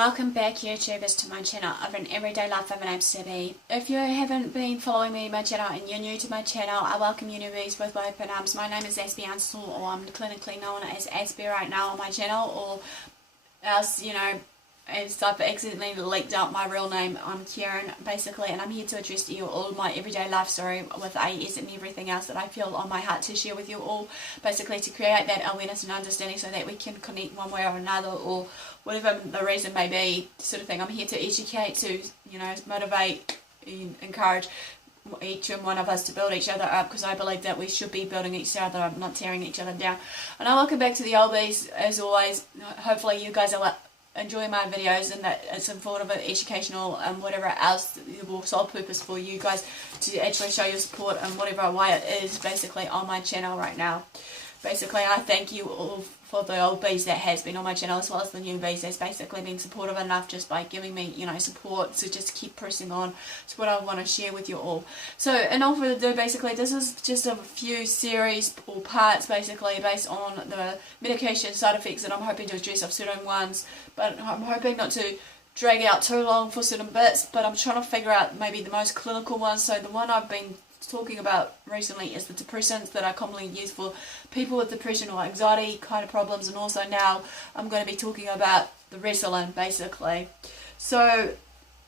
Welcome back, YouTubers, to my channel of an everyday life of an Abby. If you haven't been following me on my channel and you're new to my channel, I welcome you newbies with open arms. My name is AspieAnswersAll, or I'm clinically known as Aspie right now on my channel, or else, as I've accidentally leaked out my real name. I'm Karen, basically, and I'm here to address to you all my everyday life story with AS and everything else that I feel on my heart to share with you all, basically to create that awareness and understanding so that we can connect one way or another, or whatever the reason may be, sort of thing. I'm here to educate, to motivate and encourage each and one of us to build each other up, because I believe that we should be building each other up, not tearing each other down. And I welcome back to the oldies, as always. Hopefully you guys are enjoying my videos and that it's informative, educational, and whatever else will sole purpose for you guys to actually show your support and whatever way it is, basically, on my channel right now. Basically, I thank you all for the old bees that has been on my channel, as well as the new bees that's basically been supportive enough just by giving me, support to just keep pressing on. It's what I want to share with you all. So, in all further ado, basically, this is just a few series or parts, basically, based on the medication side effects that I'm hoping to address of certain ones, but I'm hoping not to drag out too long for certain bits, but I'm trying to figure out maybe the most clinical ones. So the one I've been talking about recently is the depressants that are commonly used for people with depression or anxiety kind of problems, and also now I'm going to be talking about the Ritalin, basically. So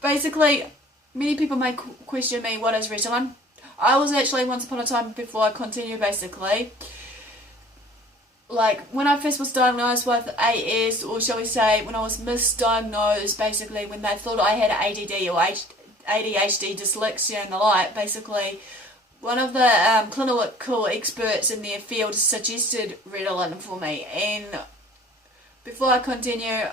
basically, many people may question me, what is Ritalin? I was actually, once upon a time, before I continue, basically, like when I first was diagnosed with AS, or shall we say when I was misdiagnosed, basically when they thought I had ADD or ADHD, dyslexia and the like, basically one of the clinical experts in their field suggested Ritalin for me. And before I continue,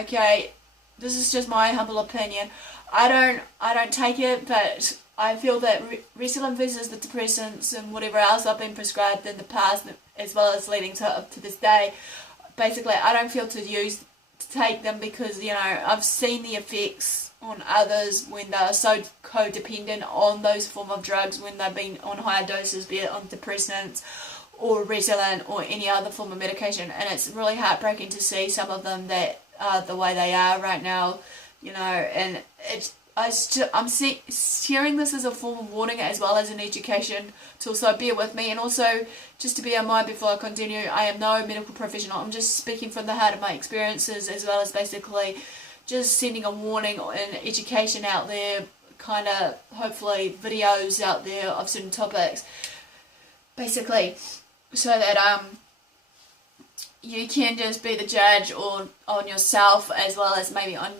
okay, this is just my humble opinion. I don't take it, but I feel that Ritalin versus the depressants and whatever else I've been prescribed in the past, as well as leading to up to this day, basically I don't feel to take them, because I've seen the effects on others when they're so codependent on those form of drugs, when they've been on higher doses, be it on depressants or Ritalin or any other form of medication. And it's really heartbreaking to see some of them that are the way they are right now, and I'm sharing this as a form of warning as well as an education tool, so bear with me. And also, just to bear in mind before I continue, I am no medical professional. I'm just speaking from the heart of my experiences, as well as basically just sending a warning and education out there, kind of hopefully videos out there of certain topics, basically, so that you can just be the judge on yourself, as well as maybe on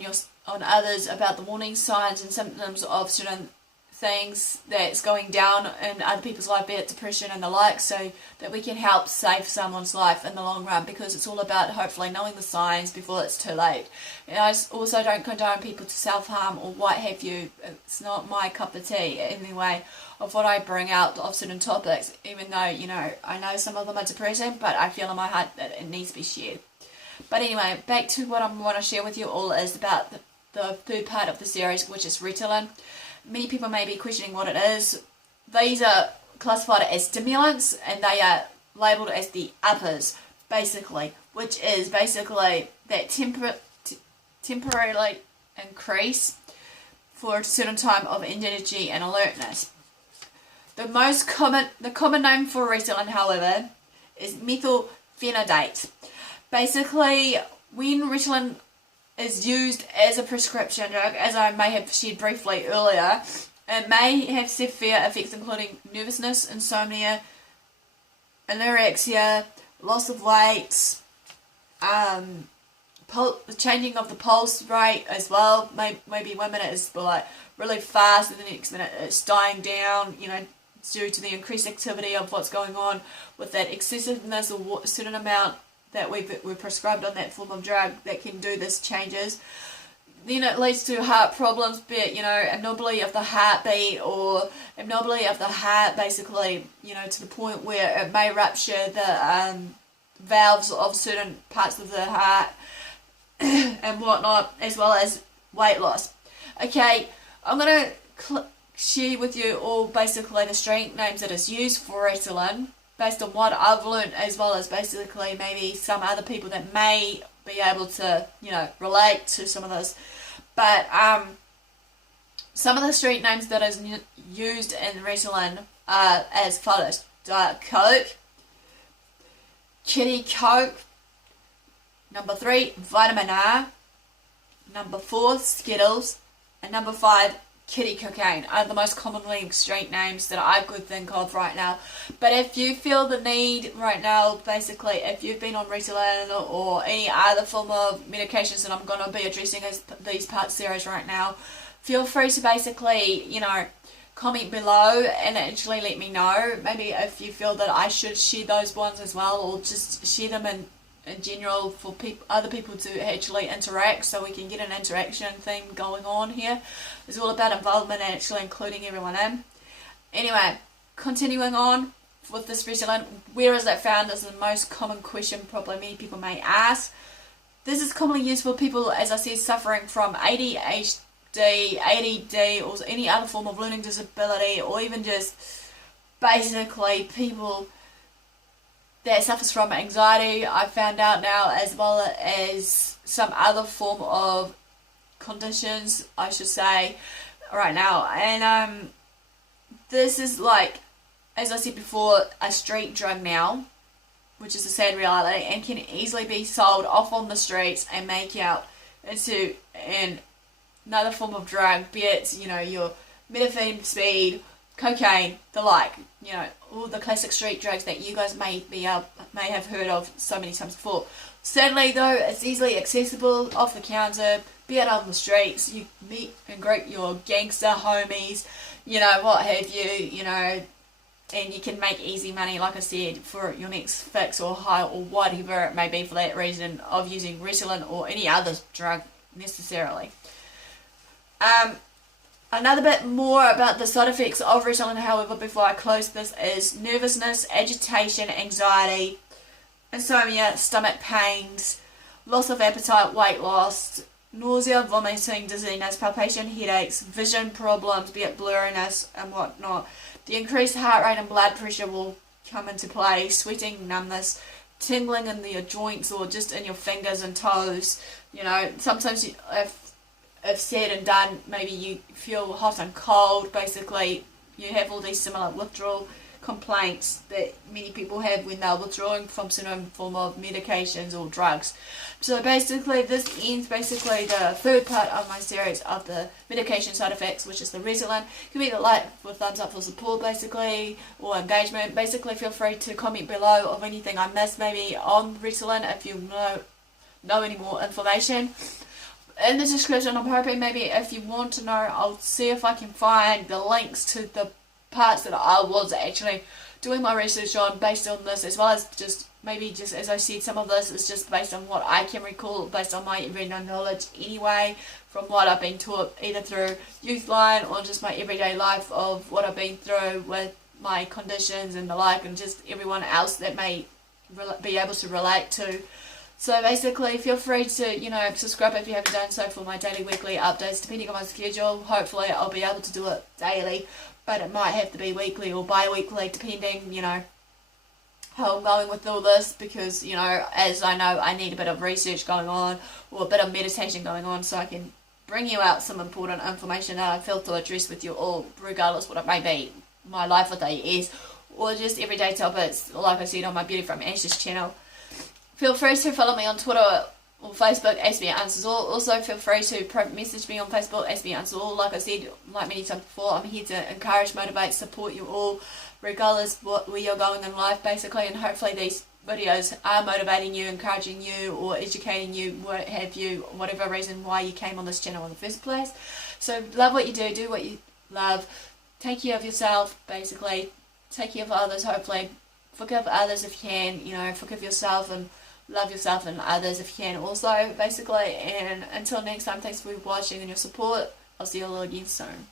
others, about the warning signs and symptoms of certain things that's going down in other people's life, be it depression and the like, so that we can help save someone's life in the long run, because it's all about hopefully knowing the signs before it's too late. And I also don't condone people to self-harm or what have you. It's not my cup of tea anyway of what I bring out of certain topics, even though I know some of them are depressing, but I feel in my heart that it needs to be shared. But anyway, back to what I want to share with you all is about the third part of the series, which is Ritalin. Many people may be questioning what it is. These are classified as stimulants, and they are labelled as the uppers, basically, which is basically that temporarily increase for a certain time of energy and alertness. The common name for Ritalin, however, is methylphenidate. Basically, when Ritalin is used as a prescription drug, as I may have shared briefly earlier, it may have severe effects including nervousness, insomnia, anorexia, loss of weight, the changing of the pulse rate as well. Maybe 1 minute is like really fast, and the next minute it's dying down, due to the increased activity of what's going on with that excessiveness or a certain amount that we're prescribed on that form of drug that can do this changes. Then it leads to heart problems, be it, abnormality of the heartbeat, or abnormality of the heart, basically, to the point where it may rupture the valves of certain parts of the heart and whatnot, as well as weight loss. Okay, I'm going to share with you all basically the strength names that is used for Ritalin, based on what I've learned, as well as basically maybe some other people that may be able to, relate to some of this. But some of the street names that is used in Ritalin are as follows: Diet Coke, Kitty Coke, number 3, Vitamin R, number 4, Skittles, and number 5, Kitty Cocaine are the most commonly street names that I could think of right now. But if you feel the need right now, basically, if you've been on Ritalin or any other form of medications that I'm going to be addressing as these part series right now, feel free to basically, comment below and actually let me know. Maybe if you feel that I should share those ones as well, or just share them in general for other people to actually interact, so we can get an interaction thing going on here. It's all about involvement and actually including everyone in. Anyway, continuing on with this Ritalin, where is it found is the most common question probably many people may ask. This is commonly used for people, as I said, suffering from ADHD, ADD, or any other form of learning disability, or even just basically people that suffers from anxiety, I found out now, as well as some other form of conditions, I should say, right now. And this is like, as I said before, a street drug now, which is a sad reality, and can easily be sold off on the streets and make out into another form of drug, be it, your methamphetamine, speed, cocaine, the like, all the classic street drugs that you guys may have heard of so many times before. Sadly though, it's easily accessible off the counter, be it on the streets. You meet and greet your gangster homies, what have you, and you can make easy money, like I said, for your next fix or high or whatever it may be, for that reason of using Ritalin or any other drug necessarily. Another bit more about the side effects of Ritalin, however, before I close this, is nervousness, agitation, anxiety, insomnia, stomach pains, loss of appetite, weight loss, nausea, vomiting, dizziness, palpitation, headaches, vision problems, be it blurriness and whatnot. The increased heart rate and blood pressure will come into play, sweating, numbness, tingling in your joints or just in your fingers and toes. Sometimes if said and done, maybe you feel hot and cold. Basically, you have all these similar withdrawal complaints that many people have when they're withdrawing from certain form of medications or drugs. So basically, this ends basically the third part of my series of the medication side effects, which is the Ritalin. Give me the like or thumbs up for support, basically, or engagement. Basically, feel free to comment below of anything I missed, maybe on Ritalin, if you know any more information. In the description, I'm hoping maybe if you want to know, I'll see if I can find the links to the parts that I was actually doing my research on based on this, as well as just as I said, some of this is just based on what I can recall, based on my everyday knowledge anyway, from what I've been taught either through Youthline or just my everyday life of what I've been through with my conditions and the like, and just everyone else that may be able to relate to. So basically, feel free to, subscribe if you haven't done so for my daily, weekly updates, depending on my schedule. Hopefully, I'll be able to do it daily, but it might have to be weekly or bi-weekly, depending, how I'm going with all this, because, as I know, I need a bit of research going on, or a bit of meditation going on, so I can bring you out some important information that I feel to address with you all, regardless what it may be, my life with AES, or just everyday topics, like I said, on my Beauty from Ashes channel. Feel free to follow me on Twitter or Facebook, AspieAnswersAll. Also, feel free to private message me on Facebook, AspieAnswersAll. Like I said, like many times before, I'm here to encourage, motivate, support you all, regardless where you're going in life, basically. And hopefully these videos are motivating you, encouraging you, or educating you, what have you, whatever reason why you came on this channel in the first place. So love what you do what you love. Take care of yourself, basically. Take care of others, hopefully. Forgive others if you can, forgive yourself and love yourself and others if you can also, basically. And until next time, thanks for watching and your support. I'll see you all again soon.